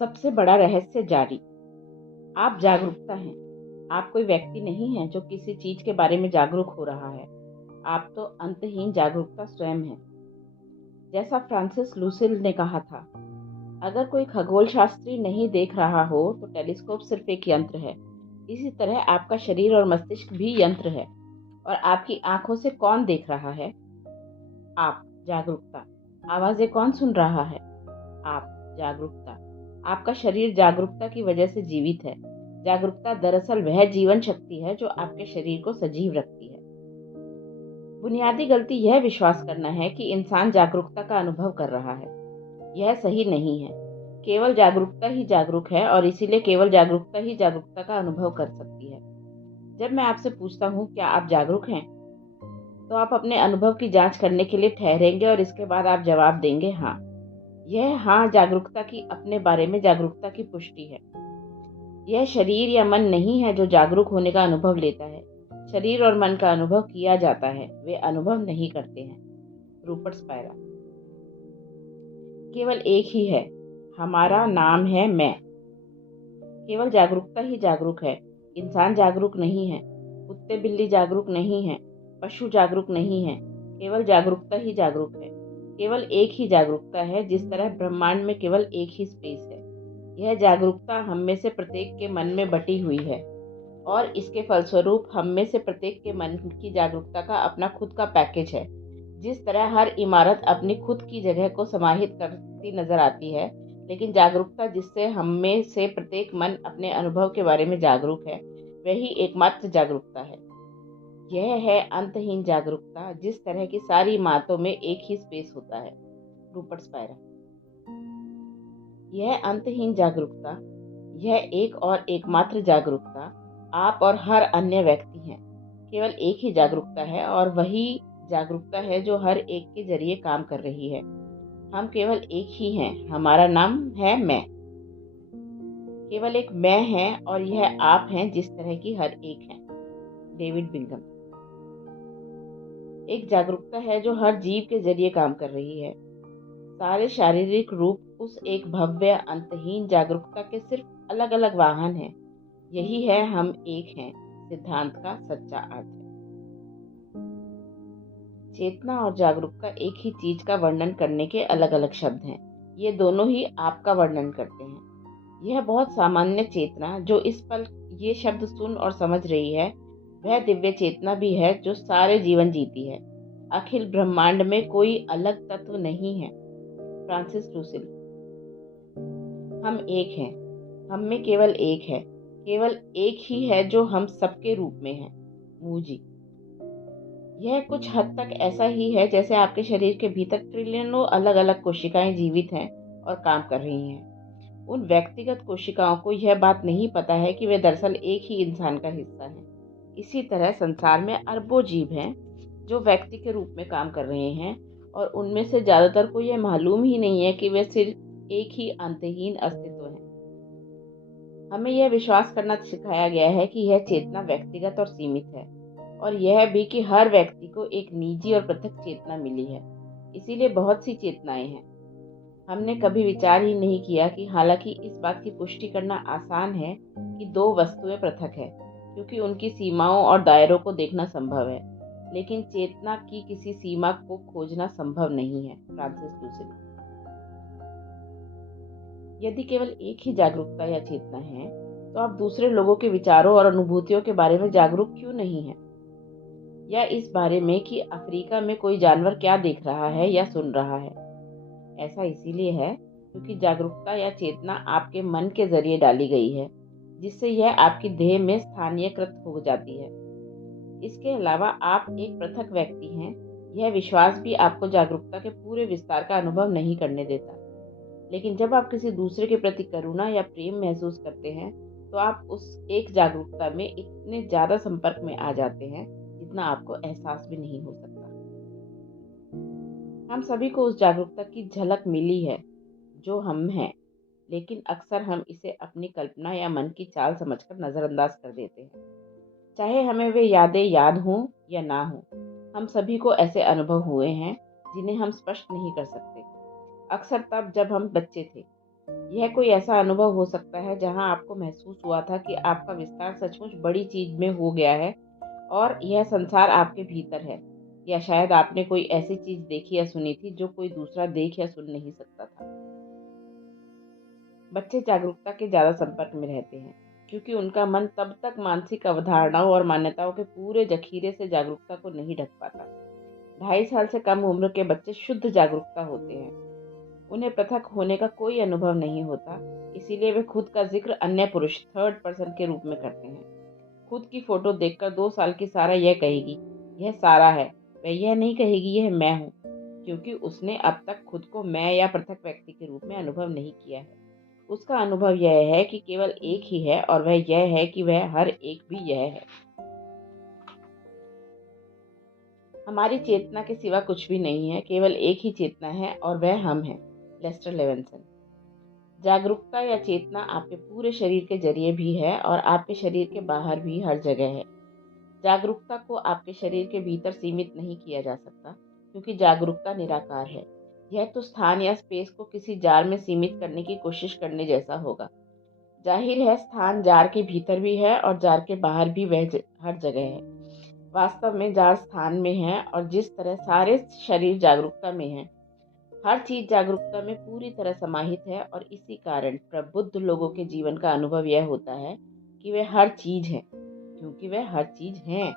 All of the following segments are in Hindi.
सबसे बड़ा रहस्य जारी। आप जागरूकता हैं। आप कोई व्यक्ति नहीं है जो किसी चीज के बारे में जागरूक हो रहा है। आप तो अंतहीन जागरूकता स्वयं है। जैसा फ्रांसिस लूसिल ने कहा था, अगर कोई खगोल शास्त्री नहीं देख रहा हो तो टेलीस्कोप सिर्फ एक यंत्र है। इसी तरह आपका शरीर और मस्तिष्क भी यंत्र है। और आपकी आंखों से कौन देख रहा है? आप, जागरूकता। आवाजें कौन सुन रहा है? आप, जागरूकता। आपका शरीर जागरूकता की वजह से जीवित है। जागरूकता दरअसल वह जीवन शक्ति है जो आपके शरीर को सजीव रखती है। बुनियादी गलती यह विश्वास करना है कि इंसान जागरूकता का अनुभव कर रहा है। यह सही नहीं है। केवल जागरूकता ही जागरूक है और इसीलिए केवल जागरूकता ही जागरूकता का अनुभव कर सकती है। जब मैं आपसे पूछता हूँ क्या आप जागरूक हैं, तो आप अपने अनुभव की जांच करने के लिए ठहरेंगे और इसके बाद आप जवाब देंगे हाँ। यह हाँ जागरूकता की अपने बारे में जागरूकता की पुष्टि है। यह शरीर या मन नहीं है जो जागरूक होने का अनुभव लेता है। शरीर और मन का अनुभव किया जाता है, वे अनुभव नहीं करते हैं। Rupert Spyra. केवल एक ही है, हमारा नाम है मैं। केवल जागरूकता ही जागरूक है। इंसान जागरूक नहीं है, कुत्ते बिल्ली जागरूक नहीं है, पशु जागरूक नहीं है। केवल जागरूकता ही जागरूक है। केवल एक ही जागरूकता है, जिस तरह ब्रह्मांड में केवल एक ही स्पेस है। यह जागरूकता हम में से प्रत्येक के मन में बटी हुई है और इसके फलस्वरूप हम में से प्रत्येक के मन की जागरूकता का अपना खुद का पैकेज है। जिस तरह हर इमारत अपनी खुद की जगह को समाहित करती नजर आती है, लेकिन जागरूकता जिससे हम में से प्रत्येक मन अपने अनुभव के बारे में जागरूक है, वही एकमात्र जागरूकता है। यह है अंतहीन जागरूकता, जिस तरह की सारी इमारतों में एक ही स्पेस होता है। Rupert Spyra. यह अंतहीन जागरूकता, यह एक और एकमात्र जागरूकता आप और हर अन्य व्यक्ति हैं। केवल एक ही जागरूकता है और वही जागरूकता है जो हर एक के जरिए काम कर रही है। हम केवल एक ही हैं, हमारा नाम है मैं। केवल एक मैं है और यह आप हैं जिस तरह की हर एक है। David Bingham. एक जागरूकता है जो हर जीव के जरिए काम कर रही है। सारे शारीरिक रूप उस एक भव्य अंतहीन जागरूकता के सिर्फ अलग अलग वाहन हैं। यही है हम एक हैं सिद्धांत का सच्चा अर्थ है। चेतना और जागरूकता एक ही चीज का वर्णन करने के अलग अलग शब्द हैं। ये दोनों ही आपका वर्णन करते हैं। यह बहुत सामान्य चेतना जो इस पल ये शब्द सुन और समझ रही है, वह दिव्य चेतना भी है जो सारे जीवन जीती है। अखिल ब्रह्मांड में कोई अलग तत्व नहीं है। Francis Lucille. हम एक हैं, हम में केवल एक है, केवल एक ही है जो हम सबके रूप में है। मूजी। यह कुछ हद तक ऐसा ही है जैसे आपके शरीर के भीतर ट्रिलियनों अलग अलग कोशिकाएं जीवित हैं और काम कर रही हैं। उन व्यक्तिगत कोशिकाओं को यह बात नहीं पता है कि वे दरअसल एक ही इंसान का हिस्सा हैं। इसी तरह संसार में अरबों जीव हैं जो व्यक्ति के रूप में काम कर रहे हैं और उनमें से ज्यादातर को यह मालूम ही नहीं है कि वे सिर्फ एक ही अंतहीन अस्तित्व है। हमें यह विश्वास करना सिखाया गया है कि यह चेतना व्यक्तिगत और सीमित है, और यह भी कि हर व्यक्ति को एक निजी और पृथक चेतना मिली है। इसीलिए बहुत सी चेतनाएं हैं। हमने कभी विचार ही नहीं किया कि हालांकि इस बात की पुष्टि करना आसान है कि दो वस्तुएं पृथक है, क्योंकि उनकी सीमाओं और दायरों को देखना संभव है, लेकिन चेतना की किसी सीमा को खोजना संभव नहीं है। Francis Lucille. यदि केवल एक ही जागरूकता या चेतना है, तो आप दूसरे लोगों के विचारों और अनुभूतियों के बारे में जागरूक क्यों नहीं हैं? या इस बारे में कि अफ्रीका में कोई जानवर क्या देख रहा है या सुन रहा है? ऐसा इसीलिए है क्योंकि जागरूकता या चेतना आपके मन के जरिए डाली गई है, जिससे यह आपकी देह में स्थानीयकृत हो जाती है। इसके अलावा आप एक पृथक व्यक्ति हैं, यह विश्वास भी आपको जागरूकता के पूरे विस्तार का अनुभव नहीं करने देता। लेकिन जब आप किसी दूसरे के प्रति करुणा या प्रेम महसूस करते हैं, तो आप उस एक जागरूकता में इतने ज्यादा संपर्क में आ जाते हैं जितना आपको एहसास भी नहीं हो सकता। हम सभी को उस जागरूकता की झलक मिली है जो हम हैं, लेकिन अक्सर हम इसे अपनी कल्पना या मन की चाल समझकर नजरअंदाज कर देते हैं। चाहे हमें वे यादें याद हों या ना हों, हम सभी को ऐसे अनुभव हुए हैं जिन्हें हम स्पष्ट नहीं कर सकते। अक्सर तब जब हम बच्चे थे, यह कोई ऐसा अनुभव हो सकता है जहां आपको महसूस हुआ था कि आपका विस्तार सचमुच बड़ी चीज में हो गया है और यह संसार आपके भीतर है, या शायद आपने कोई ऐसी चीज देखी या सुनी थी जो कोई दूसरा देख या सुन नहीं सकता था। बच्चे जागरूकता के ज्यादा संपर्क में रहते हैं क्योंकि उनका मन तब तक मानसिक अवधारणाओं और मान्यताओं के पूरे जखीरे से जागरूकता को नहीं ढक पाता। 2.5 साल से कम उम्र के बच्चे शुद्ध जागरूकता होते हैं। उन्हें पृथक होने का कोई अनुभव नहीं होता, इसीलिए वे खुद का जिक्र अन्य पुरुष थर्ड पर्सन के रूप में करते हैं। खुद की फोटो देखकर 2 साल की सारा यह कहेगी, यह सारा है। वह यह नहीं कहेगी, यह मैं हूँ, क्योंकि उसने अब तक खुद को मैं या पृथक व्यक्ति के रूप में अनुभव नहीं किया है। उसका अनुभव यह है कि केवल एक ही है और वह यह है कि वह हर एक भी यह है। हमारी चेतना के सिवा कुछ भी नहीं है, केवल एक ही चेतना है और वह हम हैं। Lester Levinson. जागरूकता या चेतना आपके पूरे शरीर के जरिए भी है और आपके शरीर के बाहर भी हर जगह है। जागरूकता को आपके शरीर के भीतर सीमित नहीं किया जा सकता, क्योंकि जागरूकता निराकार है। यह तो स्थान या स्पेस को किसी जार में सीमित करने की कोशिश करने जैसा होगा। जाहिर है, स्थान जार के भीतर भी है और जार के बाहर भी हर जगह है। वास्तव में जार स्थान में है और जिस तरह सारे शरीर जागरूकता में है, हर चीज जागरूकता में पूरी तरह समाहित है, और इसी कारण प्रबुद्ध लोगों के जीवन का अनुभव यह होता है कि वे हर चीज हैं, क्योंकि वे हर चीज हैं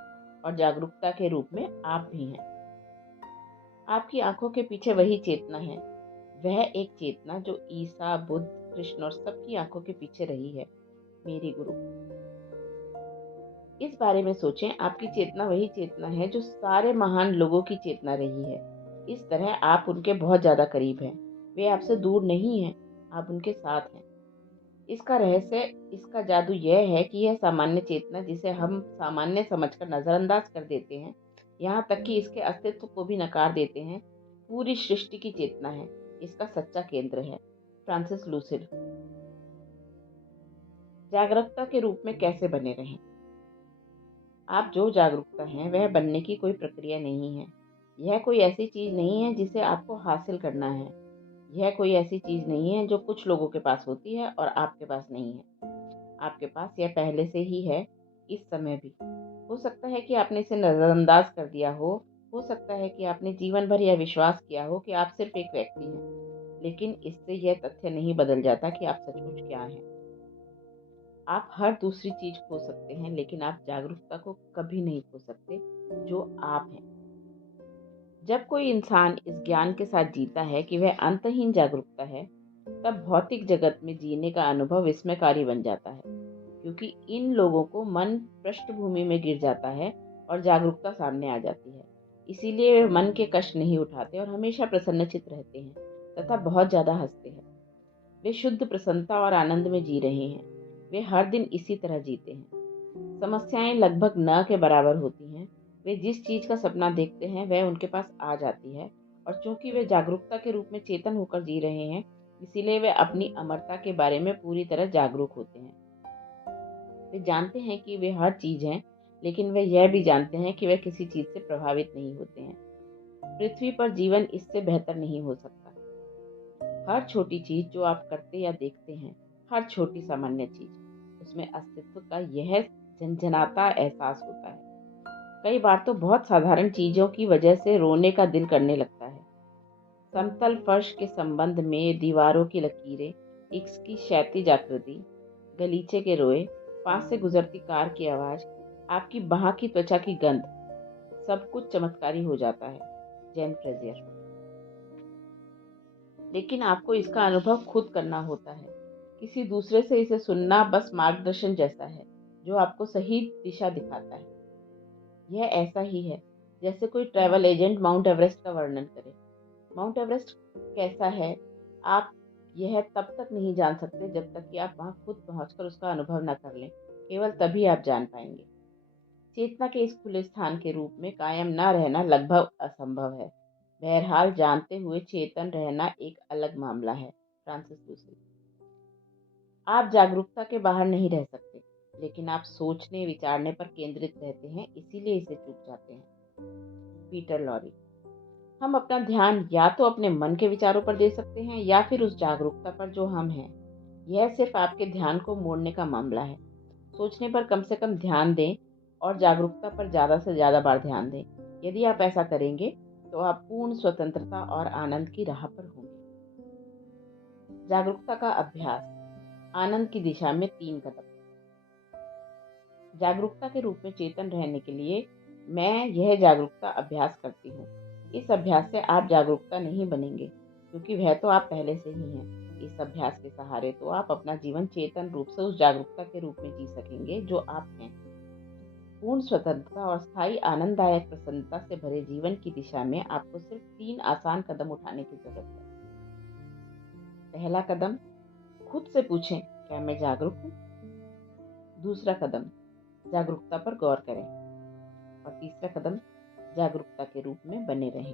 और जागरूकता के रूप में आप भी हैं। आपकी आंखों के पीछे वही चेतना है, वह एक चेतना जो ईसा, बुद्ध, कृष्ण और सबकी आंखों के पीछे रही है, मेरी गुरु। इस बारे में सोचें, आपकी चेतना वही चेतना है जो सारे महान लोगों की चेतना रही है। इस तरह आप उनके बहुत ज्यादा करीब हैं। वे आपसे दूर नहीं हैं, आप उनके साथ हैं। इसका रहस्य, इसका जादू यह है कि यह सामान्य चेतना, जिसे हम सामान्य समझकर नजरअंदाज कर देते हैं, यहाँ तक कि इसके अस्तित्व को भी नकार देते हैं, पूरी सृष्टि की चेतना है, इसका सच्चा केंद्र है। Francis lucid. जागरूकता के रूप में कैसे बने रहें? आप जो जागरूकता हैं वह बनने की कोई प्रक्रिया नहीं है। यह कोई ऐसी चीज नहीं है जिसे आपको हासिल करना है। यह कोई ऐसी चीज नहीं है जो कुछ लोगों के पास होती है और आपके पास नहीं है। आपके पास यह पहले से ही है, इस समय भी। हो सकता है कि आपने इसे नजरअंदाज कर दिया हो सकता है कि आपने जीवन भर यह विश्वास किया हो कि आप सिर्फ एक व्यक्ति हैं, लेकिन इससे यह तथ्य नहीं बदल जाता कि आप सचमुच क्या हैं। आप हर दूसरी चीज खो सकते हैं, लेकिन आप जागरूकता को कभी नहीं खो सकते जो आप हैं। जब कोई इंसान इस ज्ञान के साथ जीता है कि वह अंतहीन जागरूकता है, तब भौतिक जगत में जीने का अनुभव विस्मयकारी बन जाता है, क्योंकि इन लोगों को मन पृष्ठभूमि में गिर जाता है और जागरूकता सामने आ जाती है। इसीलिए वे मन के कष्ट नहीं उठाते और हमेशा प्रसन्नचित्त रहते हैं तथा बहुत ज्यादा हंसते हैं। वे शुद्ध प्रसन्नता और आनंद में जी रहे हैं। वे हर दिन इसी तरह जीते हैं। समस्याएं लगभग न के बराबर होती हैं। वे जिस चीज का सपना देखते हैं वह उनके पास आ जाती है, और चूंकि वे जागरूकता के रूप में चेतन होकर जी रहे हैं, इसीलिए वे अपनी अमरता के बारे में पूरी तरह जागरूक होते हैं। वे जानते हैं कि वे हर चीज हैं, लेकिन वे यह भी जानते हैं कि वे किसी चीज से प्रभावित नहीं होते हैं। पृथ्वी पर जीवन इससे बेहतर नहीं हो सकता। हर छोटी चीज जो आप करते या देखते हैं, हर छोटी सामान्य चीज, उसमें अस्तित्व का यह झंझनाता एहसास होता है। कई बार तो बहुत साधारण चीजों की वजह से रोने का दिल करने लगता है। समतल फर्श के संबंध में दीवारों की लकीरें, इसकी क्षैतिज आकृति, गलीचे के रोए, पास से गुजरती कार की आवाज, आपकी बाह की त्वचा की गंध, सब कुछ चमत्कारी हो जाता है। जैन फ्रेजियर। लेकिन आपको इसका अनुभव खुद करना होता है। किसी दूसरे से इसे सुनना बस मार्गदर्शन जैसा है, जो आपको सही दिशा दिखाता है। यह ऐसा ही है जैसे कोई ट्रैवल एजेंट माउंट एवरेस्ट का वर्णन करे। माउंट एवरेस्ट कैसा है, आप यह तब तक नहीं जान सकते जब तक कि आप वहां खुद पहुंचकर उसका अनुभव न कर लें। केवल तभी आप जान पाएंगे। चेतना के इस खुले स्थान के रूप में कायम न रहना लगभग असंभव है। बहरहाल, जानते हुए चेतन रहना एक अलग मामला है। Francis Lucy. आप जागरूकता के बाहर नहीं रह सकते, लेकिन आप सोचने विचारने पर केंद्रित रहते हैं, इसीलिए इसे चूक जाते हैं। Peter Lowry. हम अपना ध्यान या तो अपने मन के विचारों पर दे सकते हैं या फिर उस जागरूकता पर जो हम हैं। यह सिर्फ आपके ध्यान को मोड़ने का मामला है। सोचने पर कम से कम ध्यान दें और जागरूकता पर ज़्यादा से ज़्यादा बार ध्यान दें। यदि आप ऐसा करेंगे तो आप पूर्ण स्वतंत्रता और आनंद की राह पर होंगे। जागरूकता का अभ्यास। आनंद की दिशा में 3 कदम। जागरूकता के रूप में चेतन रहने के लिए मैं यह जागरूकता अभ्यास करती हूँ। इस अभ्यास से आप जागरूकता नहीं बनेंगे, क्योंकि वह तो आप पहले से ही हैं। इस अभ्यास के सहारे तो आप अपना जीवन चेतन रूप से उस जागरूकता के रूप में जी सकेंगे जो आप हैं। पूर्ण स्वतंत्रता और स्थायी आनंददायक प्रसन्नता से भरे जीवन की दिशा में आपको सिर्फ 3 आसान कदम उठाने की जरूरत है। पहला कदम, खुद से पूछें, क्या मैं जागरूक हूँ? दूसरा कदम, जागरूकता पर गौर करें। और तीसरा कदम, जागरूकता के रूप में बने रहें।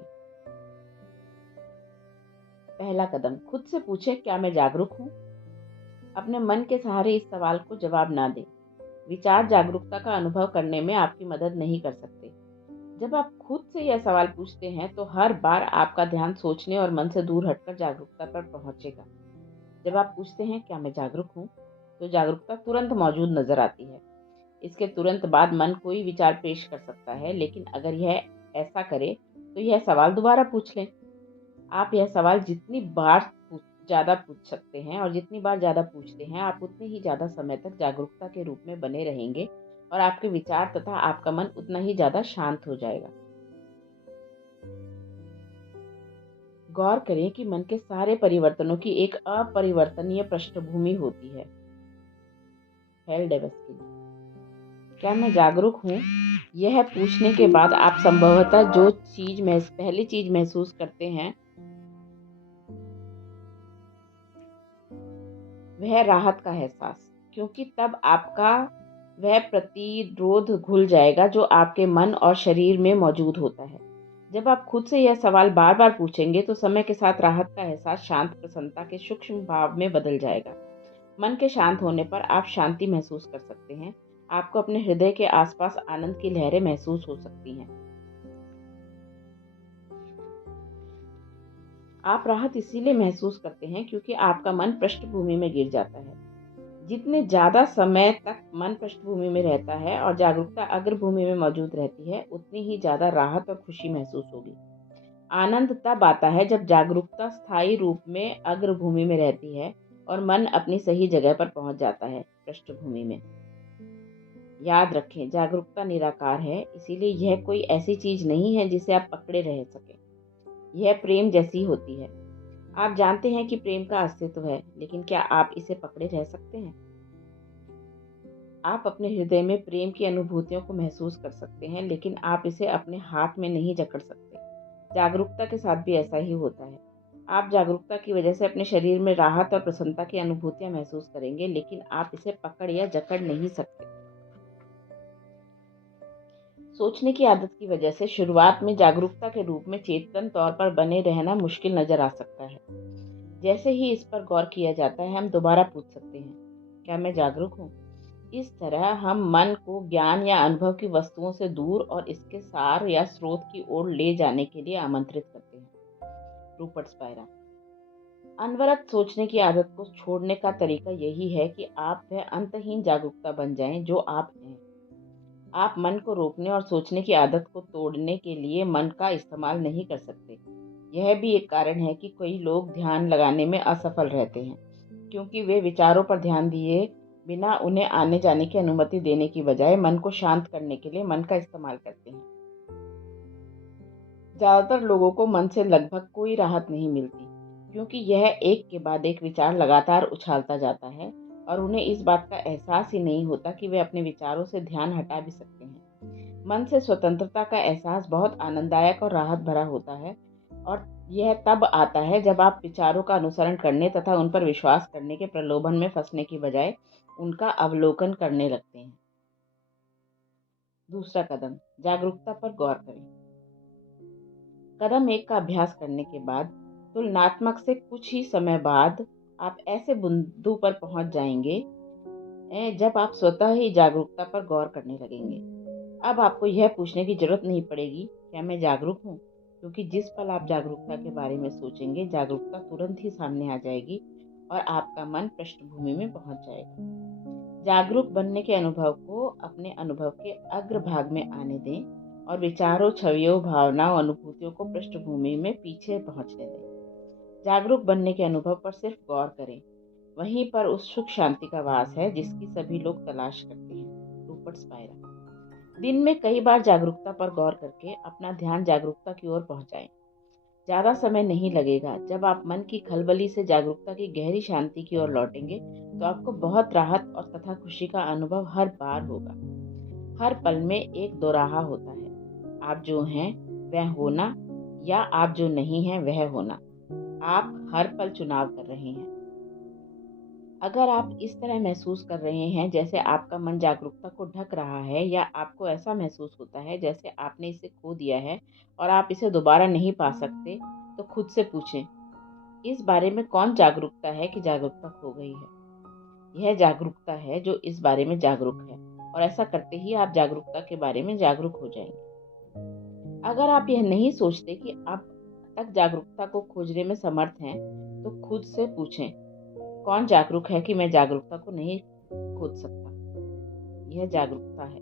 पहला कदम, खुद से पूछें, क्या मैं जागरूक हूँ? अपने मन के सहारे इस सवाल को जवाब ना दें। विचार जागरूकता का अनुभव करने में आपकी मदद नहीं कर सकते। जब आप खुद से यह सवाल पूछते हैं तो हर बार आपका ध्यान सोचने और मन से दूर हटकर जागरूकता पर पहुंचेगा। जब आप पूछते हैं, क्या मैं जागरूक हूँ, तो जागरूकता तुरंत मौजूद नजर आती है। इसके तुरंत बाद मन कोई विचार पेश कर सकता है, लेकिन अगर यह ऐसा करे तो यह सवाल दोबारा पूछ लें। आप यह सवाल जितनी बार ज़्यादा पूछ सकते हैं और जितनी बार ज़्यादा पूछते हैं, आप उतने ही ज़्यादा समय तक जागरूकता के रूप में बने रहेंगे और आपके विचार तथा आपका मन उतना ही ज़्यादा शांत हो जाएगा। गौर करें कि मन के सारे परिवर्तनों की एक अपरिवर्तनीय पृष्ठभूमि होती है। हेल डेवस्की। क्या मैं जागरूक हूँ? यह पूछने के बाद आप संभवतः जो पहली चीज महसूस करते हैं वह राहत का एहसास, क्योंकि तब आपका वह प्रतिरोध घुल जाएगा जो आपके मन और शरीर में मौजूद होता है। जब आप खुद से यह सवाल बार बार पूछेंगे तो समय के साथ राहत का एहसास शांत प्रसन्नता के सूक्ष्म भाव में बदल जाएगा। मन के शांत होने पर आप शांति महसूस कर सकते हैं। आपको अपने हृदय के आसपास आनंद की लहरें महसूस हो सकती हैं। आप राहत इसीलिए महसूस करते हैं क्योंकि आपका मन पृष्ठभूमि में गिर जाता है। जितने ज्यादा समय तक मन पृष्ठभूमि में रहता है और जागरूकता अग्रभूमि में मौजूद रहती है, उतनी ही ज्यादा राहत और खुशी महसूस होगी। आनंद तब आता है जब जागरूकता स्थायी रूप में अग्रभूमि में रहती है और मन अपनी सही जगह पर पहुंच जाता है, पृष्ठभूमि में। याद रखें, जागरूकता निराकार है, इसीलिए यह कोई ऐसी चीज नहीं है जिसे आप पकड़े रह सकें। यह प्रेम जैसी होती है। आप जानते हैं कि प्रेम का अस्तित्व है, लेकिन क्या आप इसे पकड़े रह सकते हैं? आप अपने हृदय में प्रेम की अनुभूतियों को महसूस कर सकते हैं, लेकिन आप इसे अपने हाथ में नहीं जकड़ सकते। जागरूकता के साथ भी ऐसा ही होता है। आप जागरूकता की वजह से अपने शरीर में राहत और प्रसन्नता की अनुभूतियां महसूस करेंगे, लेकिन आप इसे पकड़ या जकड़ नहीं सकते। सोचने की आदत की वजह से शुरुआत में जागरूकता के रूप में चेतन तौर पर बने रहना मुश्किल नजर आ सकता है। जैसे ही इस पर गौर किया जाता है, हम दोबारा पूछ सकते हैं, क्या मैं जागरूक हूँ? इस तरह हम मन को ज्ञान या अनुभव की वस्तुओं से दूर और इसके सार या स्रोत की ओर ले जाने के लिए आमंत्रित करते हैं। Rupert Spyra. अनवरत सोचने की आदत को छोड़ने का तरीका यही है कि आप वह अंतहीन जागरूकता बन जाएं जो आप हैं। आप मन को रोकने और सोचने की आदत को तोड़ने के लिए मन का इस्तेमाल नहीं कर सकते। यह भी एक कारण है कि कई लोग ध्यान लगाने में असफल रहते हैं, क्योंकि वे विचारों पर ध्यान दिए बिना उन्हें आने जाने की अनुमति देने की बजाय मन को शांत करने के लिए मन का इस्तेमाल करते हैं। ज्यादातर लोगों को मन से लगभग कोई राहत नहीं मिलती, क्योंकि यह एक के बाद एक विचार लगातार उछालता जाता है और उन्हें इस बात का एहसास ही नहीं होता कि वे अपने विचारों से ध्यान हटा भी सकते हैं। मन से स्वतंत्रता का एहसास बहुत आनंददायक और राहत भरा होता है, और यह तब आता है जब आप विचारों का अनुसरण करने तथा उन पर विश्वास करने के प्रलोभन में फंसने की बजाय उनका अवलोकन करने लगते हैं। दूसरा कदम, जागरूकता पर गौर करें। कदम 1 का अभ्यास करने के बाद तुलनात्मक से कुछ ही समय बाद आप ऐसे बिंदु पर पहुंच जाएंगे जब आप स्वतः ही जागरूकता पर गौर करने लगेंगे। अब आपको यह पूछने की जरूरत नहीं पड़ेगी, क्या मैं जागरूक हूँ? क्योंकि जिस पल आप जागरूकता के बारे में सोचेंगे, जागरूकता तुरंत ही सामने आ जाएगी और आपका मन पृष्ठभूमि में पहुंच जाएगा। जागरूक बनने के अनुभव को अपने अनुभव के अग्रभाग में आने दें और विचारों, छवियों, भावनाओं, अनुभूतियों को पृष्ठभूमि में पीछे पहुंचने दें। जागरूक बनने के अनुभव पर सिर्फ गौर करें। वहीं पर उस सुख शांति का वास है जिसकी सभी लोग तलाश करते हैं। Rupert Spyra. दिन में कई बार जागरूकता पर गौर करके अपना ध्यान जागरूकता की ओर पहुंचाएं। ज्यादा समय नहीं लगेगा। जब आप मन की खलबली से जागरूकता की गहरी शांति की ओर लौटेंगे तो आपको बहुत राहत और तथा खुशी का अनुभव हर बार होगा। हर पल में एक दोराहा होता है, आप जो हैं वह होना या आप जो नहीं हैं वह होना। आप हर पल चुनाव कर रहे हैं। अगर आप इस तरह महसूस कर रहे हैं जैसे आपका मन जागरूकता को ढक रहा है, या आपको ऐसा महसूस होता है जैसे आपने इसे खो दिया है और आप इसे दोबारा नहीं पा सकते, तो खुद से पूछें, इस बारे में कौन जागरूकता है कि जागरूकता खो गई है? यह जागरूकता है जो इस बारे में जागरूक है, और ऐसा करते ही आप जागरूकता के बारे में जागरूक हो जाएंगे। अगर आप यह नहीं सोचते कि आप तक जागरूकता को खोजने में समर्थ हैं, तो खुद से पूछें, कौन जागरूक है कि मैं जागरूकता को नहीं खोज सकता? यह जागरूकता है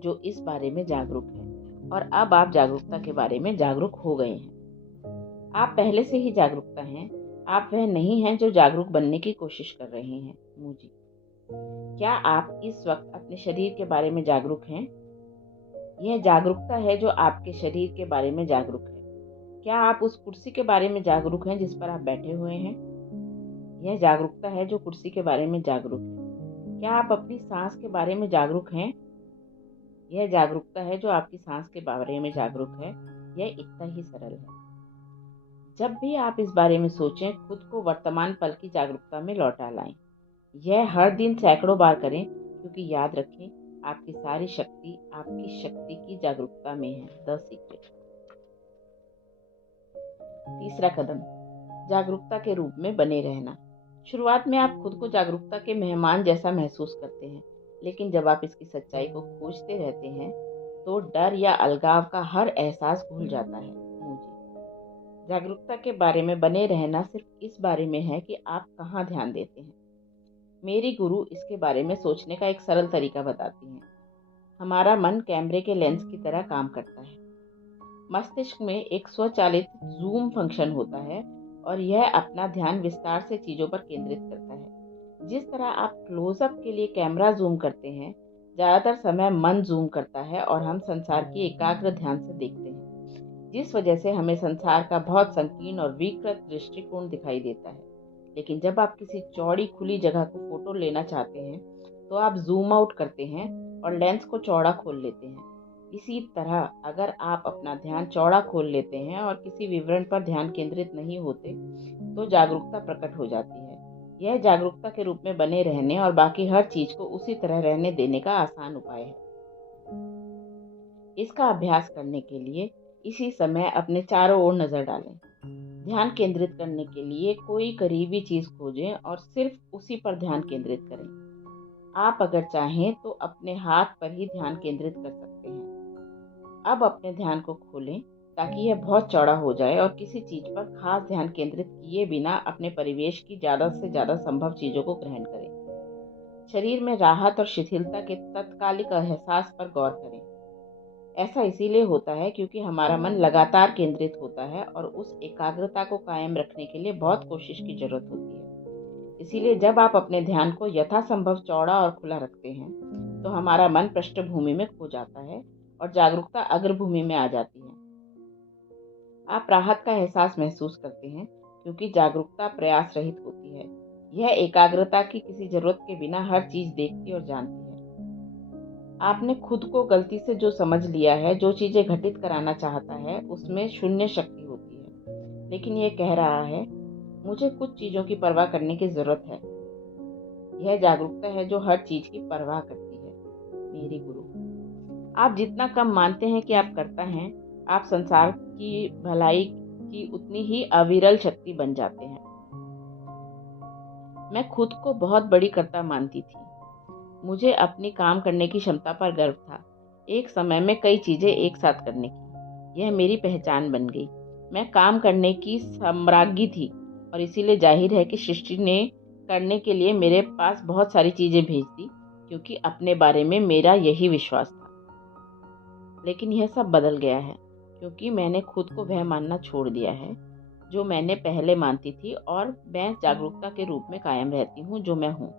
जो इस बारे में जागरूक है, और अब आप जागरूकता के बारे में जागरूक हो गए हैं। आप पहले से ही जागरूकता हैं। आप वह नहीं हैं जो जागरूक बनने की कोशिश कर रहे हैं। मूजी। क्या आप इस वक्त अपने शरीर के बारे में जागरूक हैं? यह जागरूकता है जो आपके शरीर के बारे में जागरूक है। क्या आप उस कुर्सी के बारे में जागरूक हैं जिस पर आप बैठे हुए हैं? यह जागरूकता है जो कुर्सी के बारे में जागरूक है। क्या आप अपनी सांस के बारे में जागरूक हैं? यह जागरूकता है जो आपकी सांस के बारे में जागरूक है। यह इतना ही सरल है। जब भी आप इस बारे में सोचें, खुद को वर्तमान पल की जागरूकता में लौटा लाएं। यह हर दिन सैकड़ों बार करें, क्योंकि याद रखें, आपकी सारी शक्ति आपकी शक्ति की जागरूकता में है। The secret. तीसरा कदम, जागरूकता के रूप में बने रहना। शुरुआत में आप खुद को जागरूकता के मेहमान जैसा महसूस करते हैं, लेकिन जब आप इसकी सच्चाई को खोजते रहते हैं तो डर या अलगाव का हर एहसास भूल जाता है। मुझे जागरूकता के बारे में बने रहना सिर्फ इस बारे में है कि आप कहाँ ध्यान देते हैं। मेरी गुरु इसके बारे में सोचने का एक सरल तरीका बताती हैं। हमारा मन कैमरे के लेंस की तरह काम करता है। मस्तिष्क में एक स्वचालित जूम फंक्शन होता है और यह अपना ध्यान विस्तार से चीजों पर केंद्रित करता है। जिस तरह आप क्लोजअप के लिए कैमरा जूम करते हैं, ज्यादातर समय मन जूम करता है और हम संसार की एकाग्र ध्यान से देखते हैं, जिस वजह से हमें संसार का बहुत संकीर्ण और विकृत दृष्टिकोण दिखाई देता है। लेकिन जब आप किसी चौड़ी खुली जगह को फोटो लेना चाहते हैं तो आप जूम आउट करते हैं और लेंस को चौड़ा खोल लेते हैं। इसी तरह अगर आप अपना ध्यान चौड़ा खोल लेते हैं और किसी विवरण पर ध्यान केंद्रित नहीं होते, तो जागरूकता प्रकट हो जाती है। यह जागरूकता के रूप में बने रहने और बाकी हर चीज को उसी तरह रहने देने का आसान उपाय है। इसका अभ्यास करने के लिए इसी समय अपने चारों ओर नजर डालें। ध्यान केंद्रित करने के लिए कोई करीबी चीज खोजें और सिर्फ उसी पर ध्यान केंद्रित करें। आप अगर चाहें तो अपने हाथ पर ही ध्यान केंद्रित कर सकते हैं। अब अपने ध्यान को खोलें ताकि यह बहुत चौड़ा हो जाए और किसी चीज पर खास ध्यान केंद्रित किए बिना अपने परिवेश की ज्यादा से ज्यादा संभव चीजों को ग्रहण करें। शरीर में राहत और शिथिलता के तत्कालिक एहसास पर गौर करें। ऐसा इसीलिए होता है क्योंकि हमारा मन लगातार केंद्रित होता है और उस एकाग्रता को कायम रखने के लिए बहुत कोशिश की जरूरत होती है। इसीलिए जब आप अपने ध्यान को यथासंभव चौड़ा और खुला रखते हैं तो हमारा मन पृष्ठभूमि में खो जाता है और जागरूकता अग्रभूमि में आ जाती है। आप राहत का एहसास महसूस करते हैं क्योंकि जागरूकता प्रयास रहित होती है। यह एकाग्रता की किसी जरूरत के बिना हर चीज देखती और जानती है। आपने खुद को गलती से जो समझ लिया है, जो चीजें घटित कराना चाहता है, उसमें शून्य शक्ति होती है। लेकिन यह कह रहा है, मुझे कुछ चीजों की परवाह करने की जरूरत है। यह जागरूकता है जो हर चीज की परवाह करती है। मेरी गुरु। आप जितना कम मानते हैं कि आप करता हैं, आप संसार की भलाई की उतनी ही अविरल शक्ति बन जाते हैं। मैं खुद को बहुत बड़ी कर्ता मानती थी। मुझे अपनी काम करने की क्षमता पर गर्व था। एक समय में कई चीजें एक साथ करने की, यह मेरी पहचान बन गई। मैं काम करने की साम्राज्ञी थी और इसीलिए जाहिर है कि सृष्टि ने करने के लिए मेरे पास बहुत सारी चीजें भेज दी, क्योंकि अपने बारे में मेरा यही विश्वास था। लेकिन यह सब बदल गया है, क्योंकि मैंने खुद को वह मानना छोड़ दिया है जो मैंने पहले मानती थी, और मैं जागरूकता के रूप में कायम रहती हूँ जो मैं हूँ।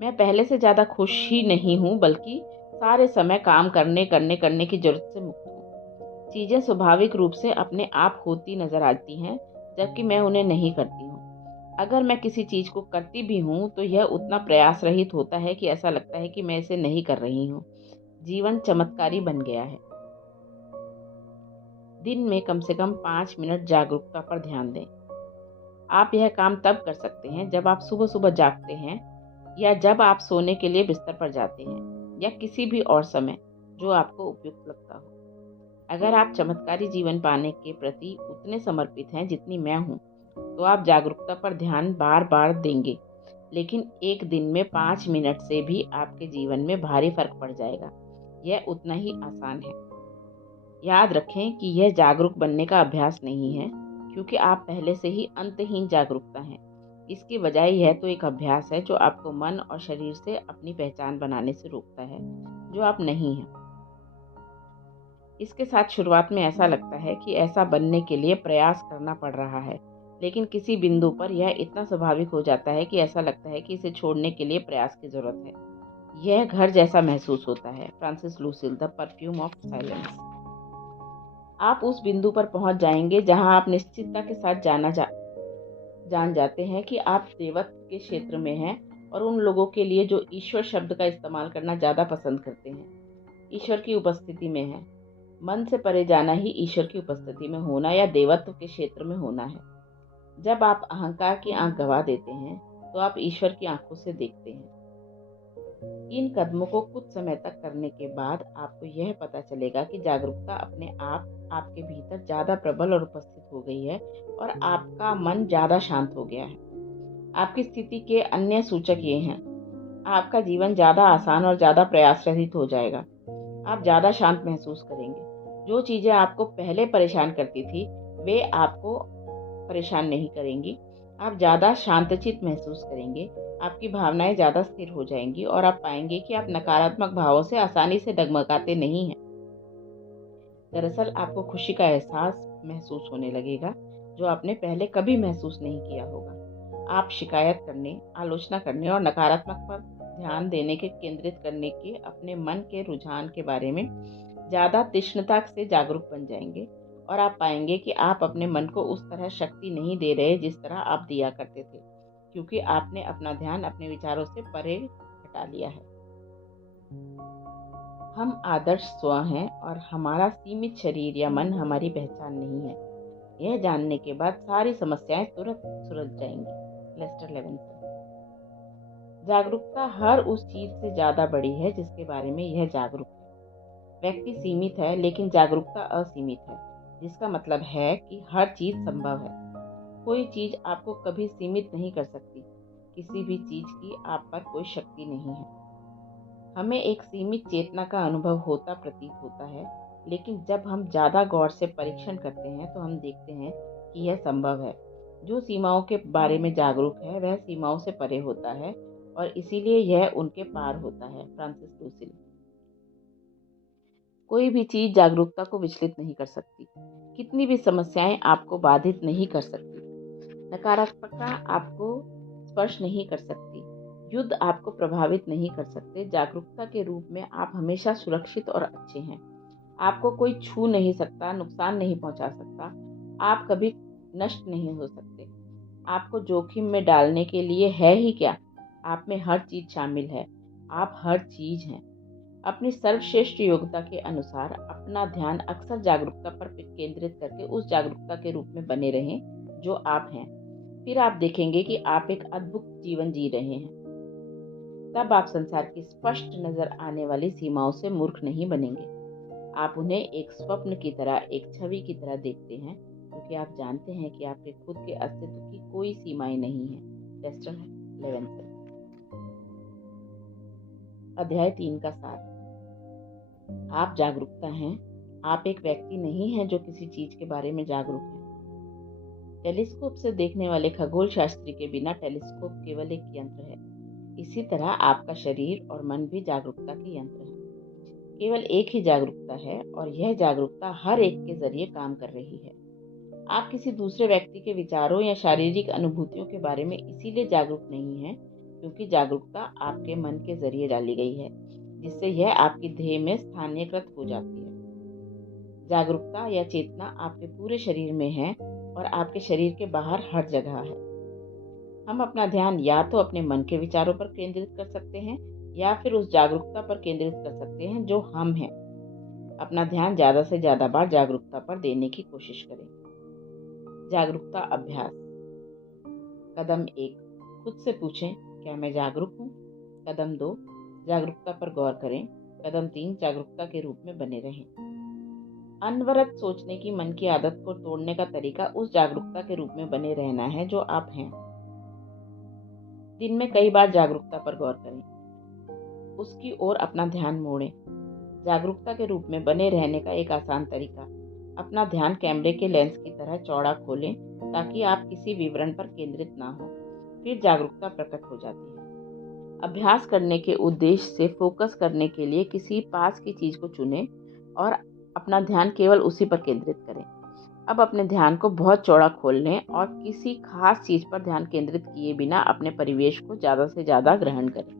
मैं पहले से ज़्यादा खुश ही नहीं हूँ, बल्कि सारे समय काम करने की जरूरत से मुक्त हूँ। चीज़ें स्वाभाविक रूप से अपने आप होती नजर आती हैं, जबकि मैं उन्हें नहीं करती हूँ। अगर मैं किसी चीज़ को करती भी हूँ तो यह उतना प्रयास रहित होता है कि ऐसा लगता है कि मैं इसे नहीं कर रही हूँ। जीवन चमत्कारी बन गया है। दिन में कम से कम 5 मिनट जागरूकता पर ध्यान दें। आप यह काम तब कर सकते हैं जब आप सुबह सुबह जागते हैं, या जब आप सोने के लिए बिस्तर पर जाते हैं, या किसी भी और समय जो आपको उपयुक्त लगता हो। अगर आप चमत्कारी जीवन पाने के प्रति उतने समर्पित हैं जितनी मैं हूँ, तो आप जागरूकता पर ध्यान बार बार देंगे। लेकिन एक दिन में 5 मिनट से भी आपके जीवन में भारी फर्क पड़ जाएगा। यह उतना ही आसान है। याद रखें कि यह जागरूक बनने का अभ्यास नहीं है, क्योंकि आप पहले से ही अंतहीन जागरूकता हैं। इसकी बजाय यह तो एक अभ्यास है जो आपको मन और शरीर से अपनी पहचान बनाने से रोकता है, जो आप नहीं हैं। इसके साथ शुरुआत में ऐसा लगता है कि ऐसा बनने के लिए प्रयास करना पड़ रहा है, लेकिन किसी बिंदु पर यह इतना स्वाभाविक हो जाता है कि ऐसा लगता है कि इसे छोड़ने के लिए प्रयास की जरूरत है। यह घर जैसा महसूस होता है। Francis Lucille, the perfume of silence. आप उस बिंदु पर पहुंच जाएंगे जहां आप निश्चितता के साथ जान जाते हैं कि आप देवत्व के क्षेत्र में हैं, और उन लोगों के लिए जो ईश्वर शब्द का इस्तेमाल करना ज़्यादा पसंद करते हैं, ईश्वर की उपस्थिति में है। मन से परे जाना ही ईश्वर की उपस्थिति में होना या देवत्व के क्षेत्र में होना है। जब आप अहंकार की आंख गवा देते हैं, तो आप ईश्वर की आंखों से देखते हैं। इन कदमों को कुछ समय तक करने के बाद आपको यह पता चलेगा कि जागरूकता अपने आप आपके भीतर ज्यादा प्रबल और उपस्थित हो गई है, और आपका मन ज्यादा शांत हो गया है। आपकी स्थिति के अन्य सूचक ये हैं। आपका जीवन ज्यादा आसान और ज्यादा प्रयास रहित हो जाएगा। आप ज्यादा शांत महसूस करेंगे। जो चीजें आपको पहले परेशान करती थी, वे आपको परेशान नहीं करेंगी। आप ज्यादा शांतचित्त महसूस करेंगे। आपकी भावनाएं ज्यादा स्थिर हो जाएंगी, और आप पाएंगे कि आप नकारात्मक भावों से आसानी से डगमगाते नहीं हैं। दरअसल आपको खुशी का एहसास महसूस होने लगेगा, जो आपने पहले कभी महसूस नहीं किया होगा। आप शिकायत करने, आलोचना करने और नकारात्मक पर ध्यान देने के केंद्रित करने के अपने मन के रुझान के बारे में ज्यादा तीक्ष्णता से जागरूक बन जाएंगे, और आप पाएंगे कि आप अपने मन को उस तरह शक्ति नहीं दे रहे जिस तरह आप दिया करते थे, क्योंकि आपने अपना ध्यान अपने विचारों से परे हटा लिया है। हम आदर्श स्व हैं, और हमारा सीमित शरीर या मन हमारी पहचान नहीं है। यह जानने के बाद सारी समस्याएं तुरंत सुलझ जाएंगी। Lester Levinson. जागरूकता हर उस चीज से ज्यादा बड़ी है जिसके बारे में यह जागरूक है। व्यक्ति सीमित है, लेकिन जागरूकता असीमित है, जिसका मतलब है कि हर चीज संभव है। कोई चीज आपको कभी सीमित नहीं कर सकती। किसी भी चीज की आप पर कोई शक्ति नहीं है। हमें एक सीमित चेतना का अनुभव होता प्रतीत होता है, लेकिन जब हम ज्यादा गौर से परीक्षण करते हैं तो हम देखते हैं कि यह संभव है। जो सीमाओं के बारे में जागरूक है वह सीमाओं से परे होता है, और इसीलिए यह उनके पार होता है। Francis Lucille. कोई भी चीज जागरूकता को विचलित नहीं कर सकती। कितनी भी समस्याएं आपको बाधित नहीं कर सकती। नकारात्मकता आपको स्पर्श नहीं कर सकती। युद्ध आपको प्रभावित नहीं कर सकते। जागरूकता के रूप में आप हमेशा सुरक्षित और अच्छे हैं। आपको कोई छू नहीं सकता, नुकसान नहीं पहुंचा सकता। आप कभी नष्ट नहीं हो सकते। आपको जोखिम में डालने के लिए है ही क्या? आप में हर चीज शामिल है। आप हर चीज हैं। अपनी सर्वश्रेष्ठ योग्यता के अनुसार अपना ध्यान अक्सर जागरूकता पर केंद्रित करके उस जागरूकता के रूप में बने रहें जो आप हैं। फिर आप देखेंगे कि आप एक अद्भुत जीवन जी रहे हैं। तब आप संसार की स्पष्ट नजर आने वाली सीमाओं से मूर्ख नहीं बनेंगे। आप उन्हें एक स्वप्न की तरह, एक छवि की तरह देखते हैं, क्योंकि आप जानते हैं कि आपके खुद के अस्तित्व की कोई सीमाएं नहीं है। Lester Levinson. अध्याय 3 का सार। आप जागरूकता हैं, आप एक व्यक्ति नहीं हैं जो किसी चीज के बारे में जागरूक हैं। टेलीस्कोप से देखने वाले खगोल शास्त्री के बिना टेलीस्कोप केवल एक यंत्र है। इसी तरह आपका शरीर और मन भी जागरूकता के यंत्र है। केवल एक ही जागरूकता है और यह जागरूकता हर एक के जरिए काम कर रही है। आप किसी दूसरे व्यक्ति के विचारों या शारीरिक अनुभूतियों के बारे में इसीलिए जागरूक नहीं हैं क्योंकि जागरूकता आपके मन के जरिए डाली गई है, जिससे यह आपकी देह में स्थानीयकृत हो जाती है। जागरूकता या चेतना आपके पूरे शरीर में है और आपके शरीर के बाहर हर जगह है। हम अपना ध्यान या तो अपने मन के विचारों पर केंद्रित कर सकते हैं या फिर उस जागरूकता पर केंद्रित कर सकते हैं जो हम हैं। अपना ध्यान ज्यादा से ज्यादा बार जागरूकता पर देने की कोशिश करें। जागरूकता अभ्यास। कदम 1, खुद से पूछें, क्या मैं जागरूक हूँ? कदम 2, जागरूकता पर गौर करें। कदम 3, जागरूकता के रूप में बने रहें। अनवरत सोचने की मन की आदत को तोड़ने का तरीका उस जागरूकता के रूप में बने रहना है जो आप हैं। दिन में कई बार जागरूकता पर गौर करें, उसकी ओर अपना ध्यान मोड़ें। जागरूकता के रूप में बने रहने का एक आसान तरीका, अपना ध्यान कैमरे के लेंस की तरह चौड़ा खोलें ताकि आप किसी विवरण पर केंद्रित ना हो। फिर जागरूकता प्रकट हो जाती है। अभ्यास करने के उद्देश्य से फोकस करने के लिए किसी पास की चीज को चुनें और अपना ध्यान केवल उसी पर केंद्रित करें। अब अपने ध्यान को बहुत चौड़ा खोल लें और किसी खास चीज पर ध्यान केंद्रित किए बिना अपने परिवेश को ज्यादा से ज्यादा ग्रहण करें।